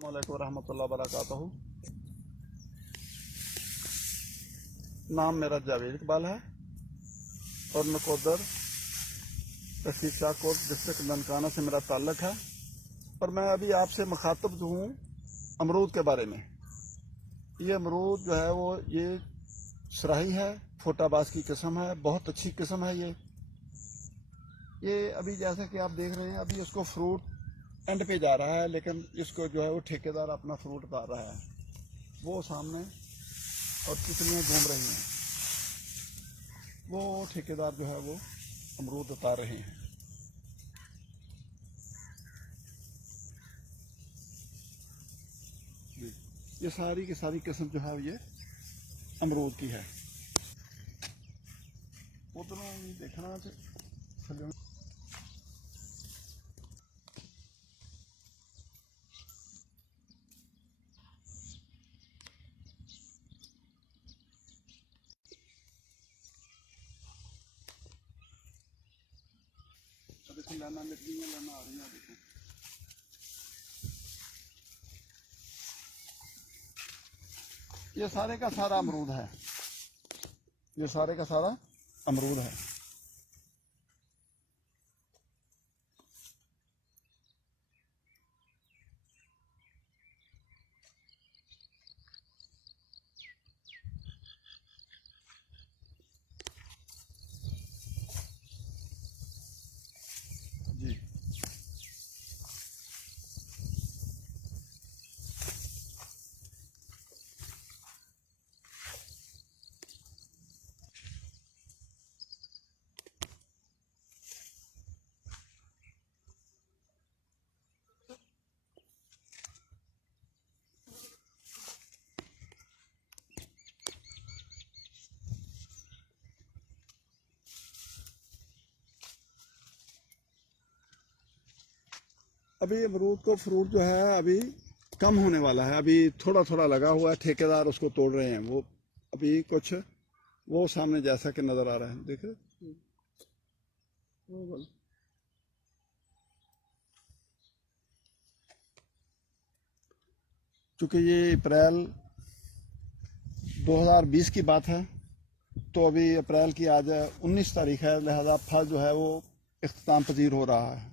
अस्सलामुअलैकुम रहमतुल्लाहि व बरकातहू। नाम मेरा जावेद इकबाल है और नकोदर तहसील शाहकोट डिस्ट्रिक्ट ननकाना से मेरा ताल्लुक़ है। और मैं अभी आपसे मुखातब हूँ अमरूद के बारे में। ये अमरूद जो है वो ये सराही है, फोटाबाज की किस्म है, बहुत अच्छी किस्म है। ये अभी जैसा कि आप देख रहे हैं, अभी उसको फ्रूट एंड पे जा रहा है, लेकिन इसको जो है वो ठेकेदार अपना फ्रूट उतार रहा है। वो सामने और कितनियाँ घूम रही हैं, वो ठेकेदार जो है वो अमरूद उतार रहे हैं। ये सारी की सारी किस्म जो है ये अमरूद की है। उधरों देखना देखो, लाना लग रही है, लाना आ रही है। देखो ये सारे का सारा अमरूद है, ये सारे का सारा अमरूद है। जी अभी अमरूद को फ्रूट जो है अभी कम होने वाला है। अभी थोड़ा थोड़ा लगा हुआ है, ठेकेदार उसको तोड़ रहे हैं। वो अभी कुछ वो सामने जैसा कि नजर आ रहा है, देखो चूँकि ये अप्रैल 2020 की बात है, तो अभी अप्रैल की आज 19 तारीख है, लिहाजा फल जो है वो इख्तिताम पजीर हो रहा है।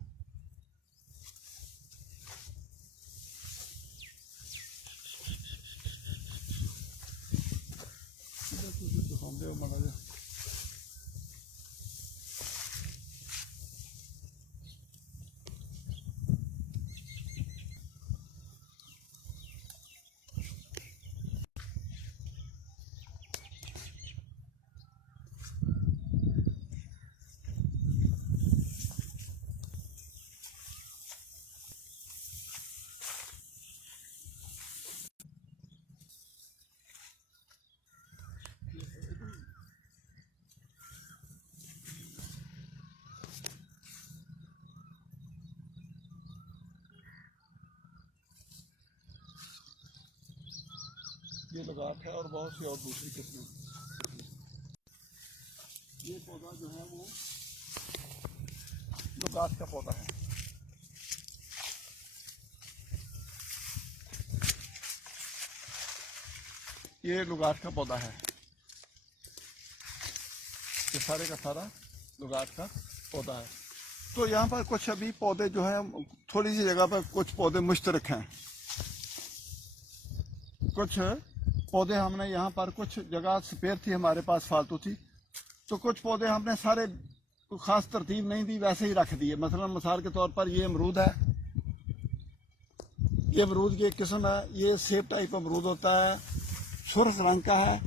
ये लगात है और बहुत सी और दूसरी किस्में। ये पौधा जो है वो लगात का पौधा है। ये लुगाट का पौधा है, ये सारे का सारा लुगाट का पौधा है। तो यहाँ पर कुछ अभी पौधे जो है थोड़ी सी जगह पर कुछ पौधे मुश्तरक हैं। कुछ पौधे हमने यहाँ पर, कुछ जगह स्पेयर थी हमारे पास, फालतू थी, तो कुछ पौधे हमने सारे खास तरतीब नहीं दी, वैसे ही रख दिए। मसलन मिसाल के तौर पर ये अमरूद है, ये अमरूद की एक किस्म है। ये सेब टाइप अमरूद होता है, सुर्ख रंग का है।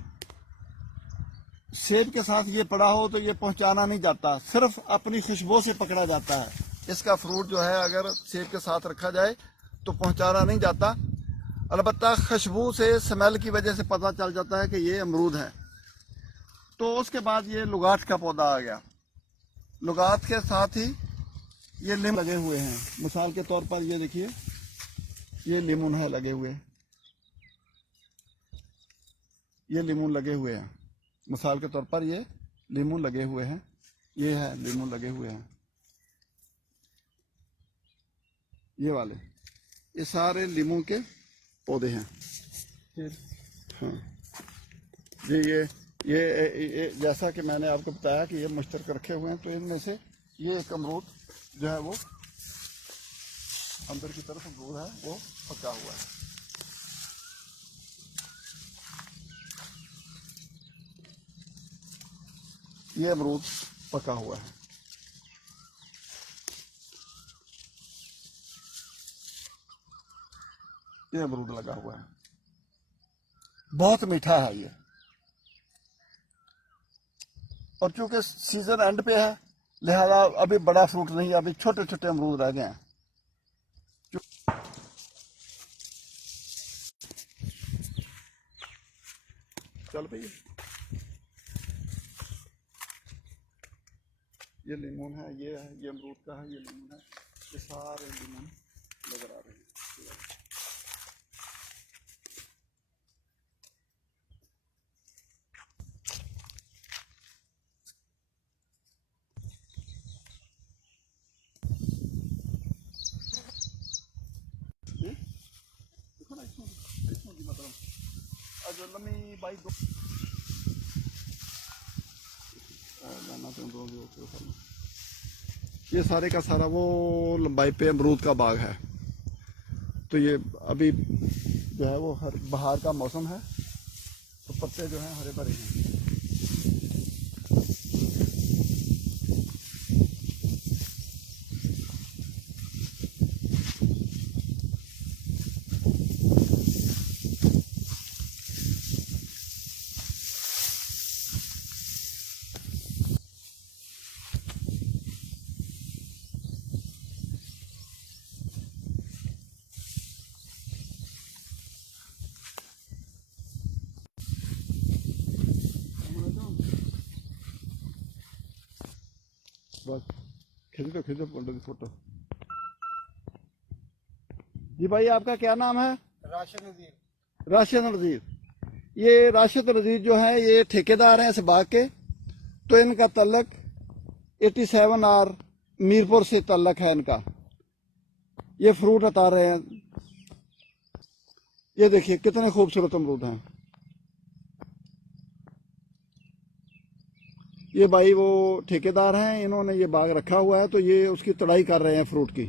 सेब के साथ ये पड़ा हो तो ये पहुंचाना नहीं जाता, सिर्फ अपनी खुशबू से पकड़ा जाता है। इसका फ्रूट जो है अगर सेब के साथ रखा जाए तो पहुंचाना नहीं जाता, अलबत्ता खुशबू से, स्मेल की वजह से पता चल जाता है कि ये अमरूद है। तो उसके बाद ये लुगाट का पौधा आ गया। लुगाट के साथ ही ये लीम लगे हुए हैं। मिसाल के तौर पर ये देखिए, ये लीमून है लगे हुए, ये लीमून लगे हुए हैं। मिसाल के तौर पर ये लीमून लगे हुए हैं, ये है लीमून लगे हुए हैं, ये वाले। ये सारे लीमू के पौधे हैं। हाँ जी, ये जैसा कि मैंने आपको बताया कि ये मुश्तरक रखे हुए हैं, तो इनमें से ये एक अमरूद जो है वो अंदर की तरफ अमरूद है वो पका हुआ है। ये अमरूद पका हुआ है। ये अमरूद लगा हुआ है, बहुत मीठा है ये। और चूंकि सीजन एंड पे है, लिहाजा अभी बड़ा फ्रूट नहीं है, अभी छोटे छोटे अमरूद रह गए हैं। चल भाई, ये लीमन है, ये अमरूद का है, ये लीमन है, ये सारे लीमन नजर आ रहे हैं। देखो ना, इसमें की मतलब आज लम्बी बाई दो ये सारे का सारा वो लंबाई पे अमरूद का बाग है। तो ये अभी जो है वो बहार का मौसम है, तो पत्ते जो हैं हरे भरे हैं। बस खींच दो फोटो। जी भाई, आपका क्या नाम है? राशिद नज़ीर। राशिद नज़ीर। ये राशिद नज़ीर जो है ये ठेकेदार हैं इस बाग के। तो इनका तल्लक 87 आर मीरपुर से तल्लक है इनका। ये फ्रूट हटा रहे हैं। ये देखिए कितने खूबसूरत अमरूद हैं। ये भाई वो ठेकेदार हैं, इन्होंने ये बाग रखा हुआ है, तो ये उसकी तड़ाई कर रहे हैं फ्रूट की।